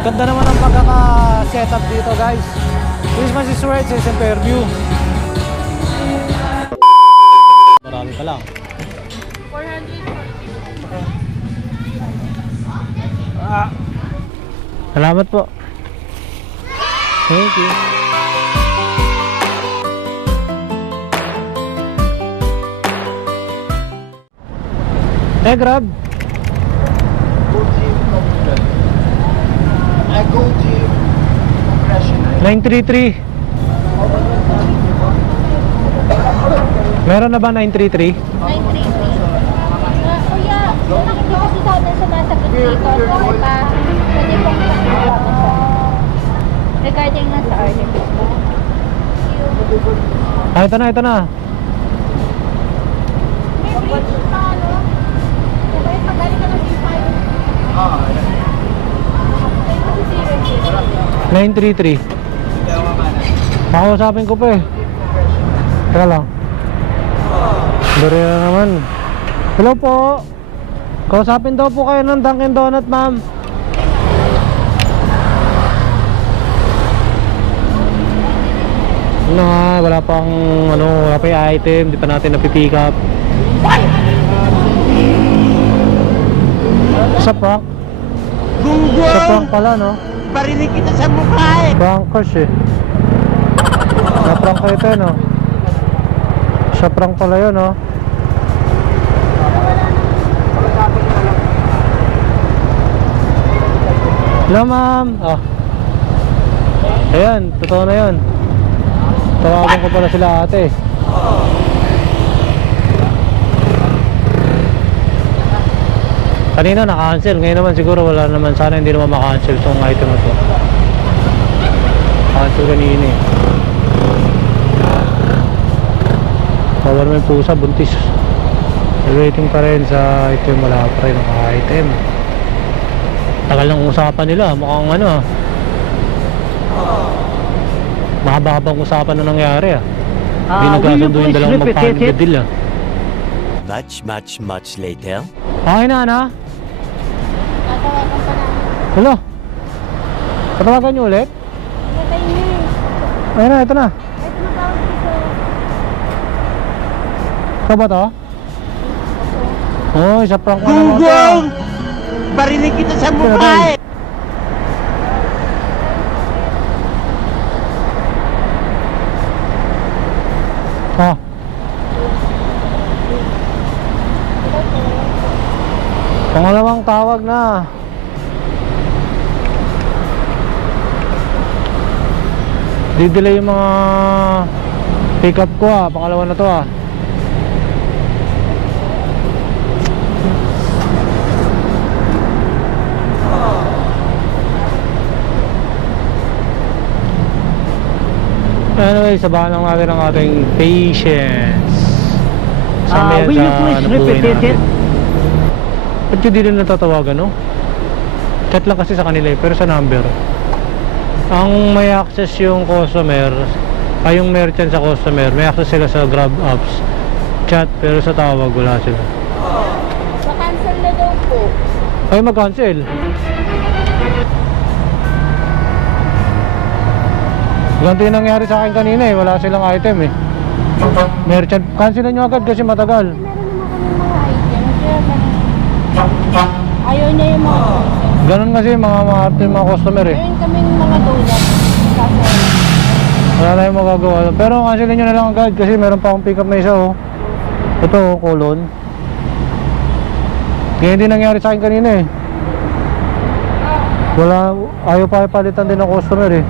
Ganda naman ang pagkaka-setup dito guys. Christmas is right sa Fairview. Marami pa lang. 400. Salamat po. Thank you. Grab. Gold Jeep compression 933. Meron na ba 933? 933. Kuya, hindi kasi sa atin sumasagot dito. So, pwede pong pagkakawa siya. Regarding na sa order. Ito na, ito na. May bridge pa, ano? Diba yung pagaling ka ng D5? 933. Makausapin ko pa eh. Teka lang. Dari na naman. Hello po. Kausapin daw po kayo ng Dunkin Donut, ma'am. Ano nga, wala pang wala pa yung item, di pa natin napipick up. Sa prank? Sa prank pala, no? Barinig kita sa mukha eh. Prankers eh. Sa prank ko ito, no? Sa prank pala yun, no? Hello, ma'am. Ayan, totoo na yun. Tawagan ko pala sila ate. Kanina naka-cancel, ngayon naman siguro wala naman, sana hindi naman maka-cancel itong item na to. Cancel kanina eh. Bawal naman yung pusa, buntis. Waiting pa rin sa item, wala pa rin ang item. Tagal ng usapan nila, mukhang mahaba-habang usapan na nangyari ah. Hindi nagkasundo yung dalawang magpapanggad ah. Much later. Okay na, Ana? Tatawagan pa namin. Hello? Patawagan nyo ulit? Patay niyo eh. Ayun na, ito na. Ito na tawag dito. Ito ba to? Oh, isa prank na naman to. Barinig kita sa mukha eh. Pangalawang tawag na. Didelay yung mga pick up ko pangalawa na to Anyway, sabahan lang natin ang ating patience. Will you please repeat it? Ba't yun di na natatawagan, no? Chat lang kasi sa kanila pero sa number. Ang may access yung customer, yung merchant sa customer, may access sila sa Grab apps. Chat, pero sa tawag wala sila. Pa-cancel na daw po. Ay, mag-cancel. Ganito yung nangyari sa akin kanina eh, wala silang item eh. Merchant, cancelan nyo agad kasi matagal. Meron naman kami mga item. Kaya ayaw niya yung mga prices. Ganun kasi mga customer eh. Meron kami ng mga donut. Kaso, Wala tayong magagawa. Pero cancelan nyo na lang agad kasi meron pa akong pick up na isa oh. Ito oh, colon. Kaya hindi nangyari sa akin kanina eh. Wala, ayaw pa ipalitan din ng customer eh.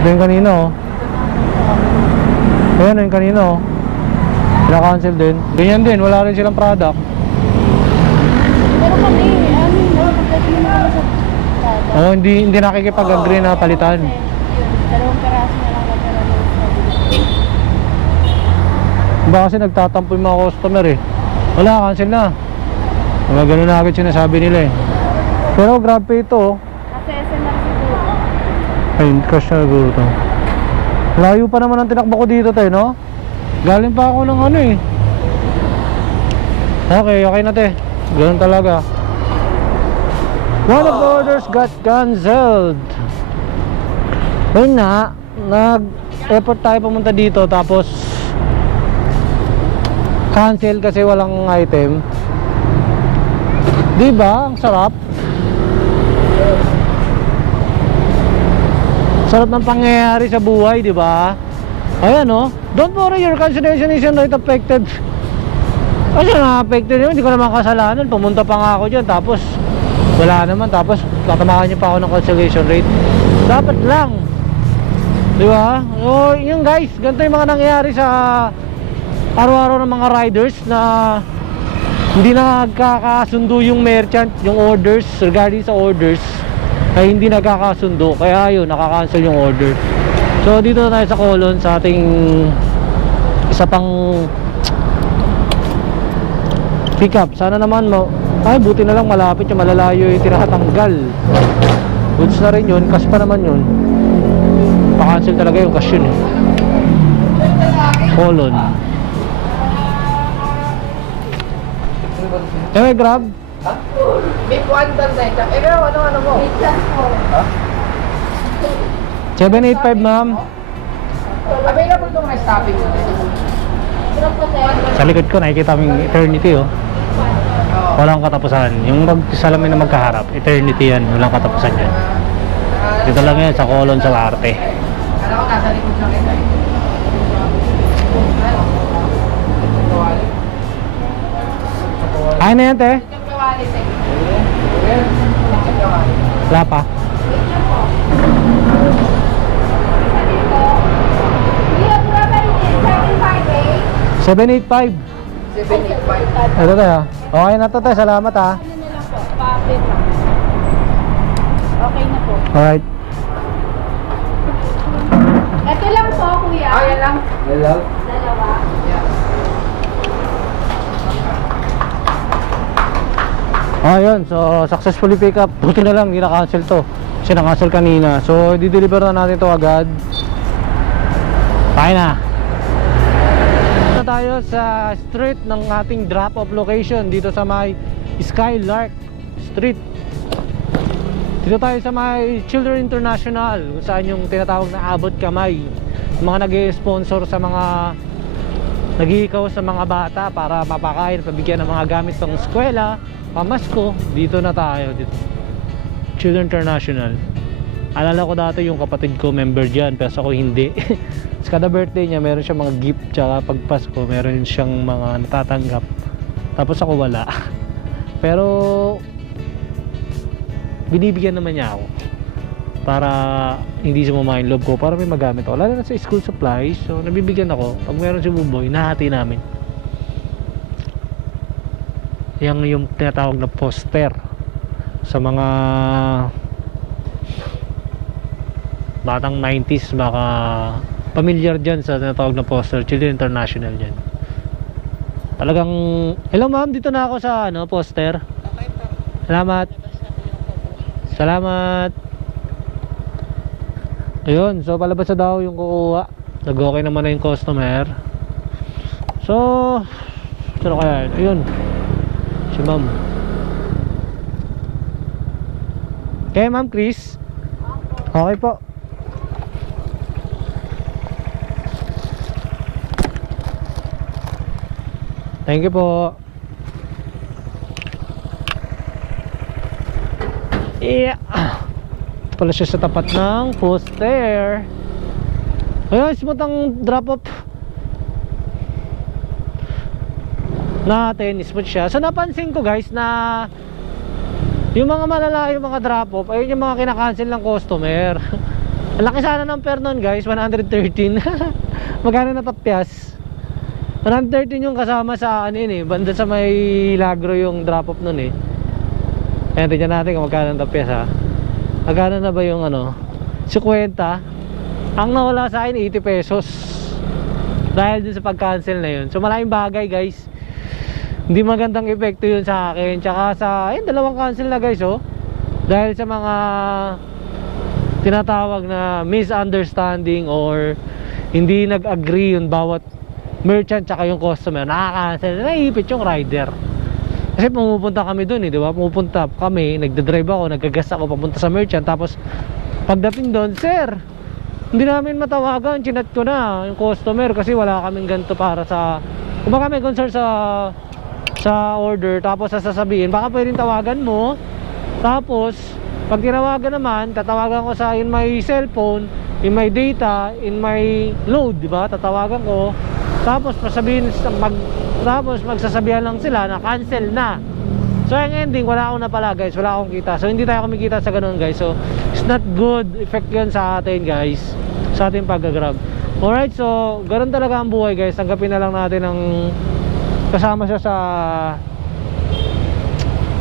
Ito yung kanina oh. Ayan yung kanina oh. Pina-cancel din. Ganyan din, wala rin silang product. pero kami, nakapagdating na kami sa product. Oh, hindi nakikipag-agree na palitan. Yun, dalawang peraso na lang natira doon sa bili. Baka kasi nagtatampo yung mga customer eh. Wala, cancel na. Mga ganun na agad sinasabi nila eh. Pero GrabPay ito oh. Kasi SMR siguro. Ay, cash na siguro ito. Layo pa naman ang tinakbo ko dito tayo, no? Galing pa ako ng ano eh. Okay na te. Ganun talaga. One of the orders got cancelled. Ayun na, nag-effort tayo pumunta dito tapos cancel kasi walang item. Diba? Ang sarap. Sarap ng pangyayari sa buhay, diba? Ayan oh. Don't worry, your cancellation is not affected. Kasi na-affected yun, hindi ko naman kasalanan. Pumunta pa nga ako dyan, tapos wala naman, tapos tatamakan niyo pa ako ng cancellation rate. Dapat lang, di ba? So yun guys, ganito yung mga nangyayari sa araw-araw ng mga riders na hindi nagkakasundo yung merchant, yung orders, regarding sa orders ay hindi nagkakasundo, kaya yun, nakakancel yung order. So dito na tayo sa Colon sa ating isa pang pick up. Sana naman ay buti na lang malapit yung malalayo yung tinatanggal. Goods na rin yun, cash pa naman yun. Pa-cancel talaga yung cash yun eh. Colon. May grab? May puwantan na ito. Eh, pero ano mo? 785 ma'am. Available itong stopping. Sa likod ko nakikita mo yung eternity oh. Walang katapusan. Yung salamin na magkaharap, eternity yan, walang katapusan yan. Dito lang yan sa Colon sa Marte. Alam ko nasa likod lang ito. Ay na yan te? Wala pa. Iya, berapa ini? 758. 785. Ito tayo. Okay na to tayo. Salamat ha. Ano na lang po, pa-update lang. Okay na po. Alright. Ito lang po, kuya. Ah, yan lang. Dalawa. Ayun, so successfully pick up. Buti na lang, hindi na-cancel to. Kasi na-cancel kanina. So, di-deliver na natin to agad. Tayo na. Dito tayo sa street ng ating drop-off location. Dito sa may Skylark Street. Dito tayo sa may Children International, kung saan yung tinatawag na abot kamay. Mga nag-sponsor sa mga nag-iikaw sa mga bata para mapakain, pabigyan ng mga gamit pang eskwela, pamasko. Dito na tayo dito. Children International. Alala ko dati yung kapatid ko member dyan, pero ako hindi. Sa kada birthday niya meron siyang mga gift, tsaka pag Pasko meron siyang mga natatanggap, tapos ako wala. Pero binibigyan naman niya ako para hindi sumama yung loob ko, para may magamit ako, lalo na sa school supplies. So nabibigyan ako pag meron si Buboy, nahati namin. Yung tinatawag na poster sa mga batang 90s, baka familiar dyan sa tinatawag na poster. Children International dyan. Talagang hello ma'am, dito na ako sa poster. Salamat. Salamat. Ayun, so palabas na daw yung kukuha. Nag-okay naman na yung customer. So sino kaya yun? Ayun, si ma'am. Okay ma'am Chris. Okay po. Thank you po. Yeah. Ito pala siya sa tapat ng poster. Ayun, smooth ang drop off natin. Smooth siya. So napansin ko guys na yung mga malalayo mga drop off, ayun yung mga kinakancel ng customer. Ang laki sana ng fare nun guys, 113. Magkano natapyas? 113 yung kasama sa banda sa may Lagro yung drop off nun eh. Ayan, tignan natin kung magkano natapyas ha. Magkano na ba yung 50? Ang nawala sa akin 80 pesos dahil dun sa pag-cancel na yun. So malaking bagay guys. Hindi magandang epekto yun sa akin. Tsaka sa dalawang cancel na guys oh. Dahil sa mga tinatawag na misunderstanding or hindi nag-agree yung bawat merchant tsaka yung customer, nakaka-cancel, naiipit yung rider. Kasi pumupunta kami dun eh, di ba? Pumupunta kami, nagdadrive ako, nagagas ako papunta sa merchant. Tapos pagdating doon, sir, hindi namin matawagan, chinat ko na yung customer kasi wala kaming ganito para sa, kung baka may concern sa order, tapos sasabihin baka pwedeng tawagan mo. Tapos pag tinawagan naman, tatawagan ko sa in my cellphone, in my data, in my load, di ba? Tatawagan ko, tapos tapos magsasabihan lang sila na cancel na. So ang ending, wala akong napala guys, wala akong kita. So hindi tayo kumikita sa ganun guys. So it's not good effect yun sa atin guys, sa ating pag-grab. Alright, so ganun talaga ang buhay guys. Tanggapin na lang natin ang kasama siya sa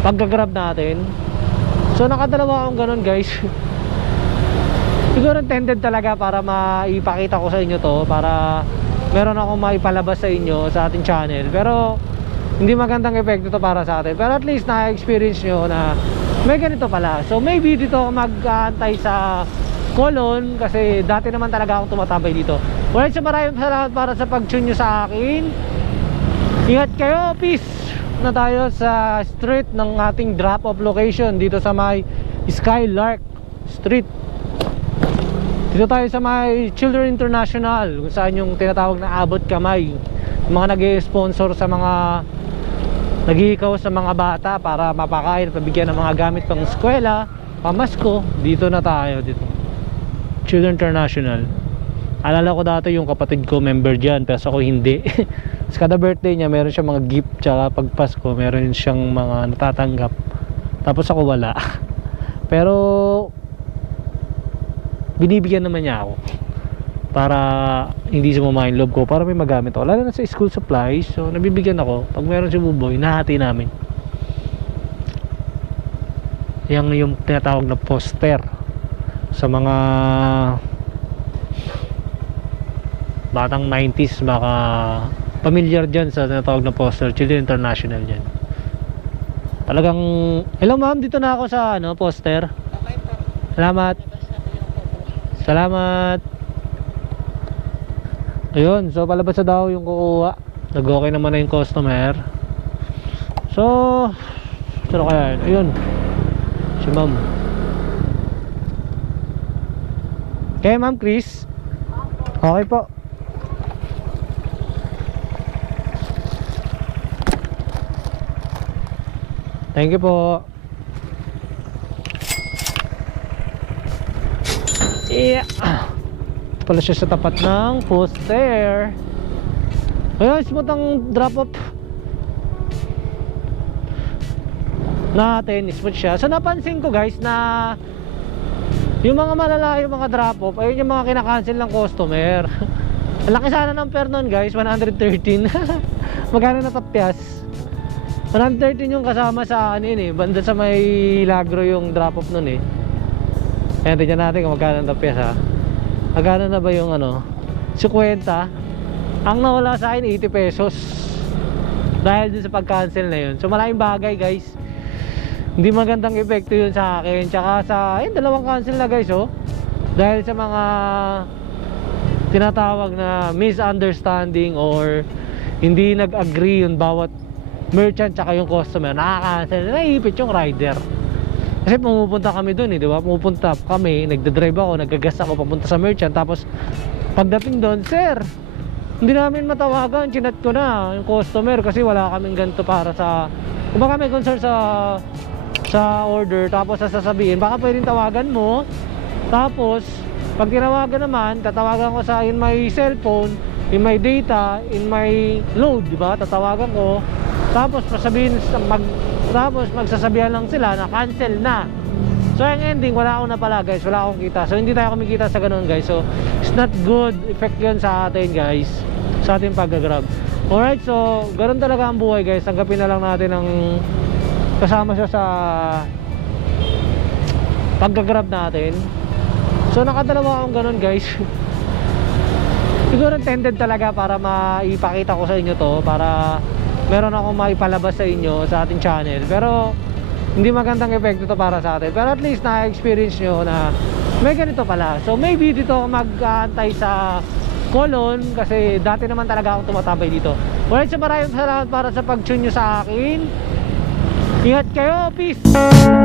pag-grab natin. So nakadalawa akong ganun guys. Siguro intended talaga para maipakita ko sa inyo to, para meron akong maipalabas sa inyo sa ating channel. Pero hindi magandang epekto to para sa atin. Pero at least na-experience nyo na may ganito pala. So maybe dito ako mag-aantay sa Colon, kasi dati naman talaga akong tumatabay dito. Alright, so maraming salamat para sa pag-tune nyo sa akin. Ingat kayo, peace na tayo sa street ng ating drop-off location dito sa may Skylark Street. Dito tayo sa may Children International, kung saan yung tinatawag na abot kamay, yung mga nag-sponsor sa mga nag-iikaw sa mga bata para mapakain, pabigyan ng mga gamit pang eskwela, pamasko. Dito na tayo, dito Children International. Alala ko dati yung kapatid ko member dyan, pero ako hindi. Sa kada birthday niya meron siyang mga gift, tsaka pag Pasko meron siyang mga natatanggap, tapos ako wala. Pero binibigyan naman niya ako para hindi sumama yung loob ko, para may magamit ako, lalo na sa school supplies. So nabibigyan ako pag meron si Buboy, nahati namin. Yung tinatawag na poster sa mga batang 90s, baka familiar dyan sa tinatawag na poster, Children International dyan. Talagang, hello ma'am, dito na ako sa poster. Salamat. Salamat. Ayun, so palabas na daw yung kukuha. Nag-okay naman na yung customer. So sino kaya yun? Ayun, si ma'am. Okay ma'am Chris. Okay po. Thank you po. Yeah. Pala siya sa tapat ng poster. Ayun, smooth ang drop off natin, smooth siya. So napansin ko guys na yung mga malalayo mga drop off, ayun yung mga kinakancel ng customer. Ang laki sana ng fare nun guys, 113. Magkano natapyas? 113 yung kasama sa banda sa may Lagro yung drop off nun eh. Ayan, tignan natin kung magkano natapyas ha. Magkano na ba yung 50? Ang nawala sa akin 80 pesos dahil dun sa pag-cancel na yun. So malaking bagay guys, hindi magandang epekto yun sa akin, tsaka sa dalawang cancel na guys dahil sa mga tinatawag na misunderstanding or hindi nag-agree yung bawat merchant tsaka yung customer, nakaka-cancel, naiipit yung rider. Kasi pumupunta kami dun di ba? Pumupunta kami, nagdadrive ako, nagagas ako papunta sa merchant. Tapos pagdating doon, sir, hindi namin matawagan, chinat ko na yung customer kasi wala kaming ganito para sa, kung baka may concern sa order, tapos sasabihin baka pwedeng tawagan mo. Tapos pag tinawagan naman, tatawagan ko sa in my cellphone, in my data, in my load, di ba? Tatawagan ko, tapos tapos magsasabihan lang sila na cancel na. So ang ending, wala akong napala guys, wala akong kita. So hindi tayo kumikita sa ganun guys. So it's not good effect yun sa atin guys, sa ating pag-grab. Alright, so ganun talaga ang buhay guys. Tanggapin na lang natin ang kasama siya sa pag-grab natin. So nakadalawa akong ganun guys. Siguro intended talaga para maipakita ko sa inyo to, para meron akong maipalabas sa inyo sa ating channel. Pero hindi magandang epekto to para sa atin. Pero at least na-experience nyo na may ganito pala. So maybe dito ako mag-aantay sa Colon, kasi dati naman talaga akong tumatabay dito. Alright, so maraming salamat para sa pag-tune nyo sa akin. Ingat kayo, peace!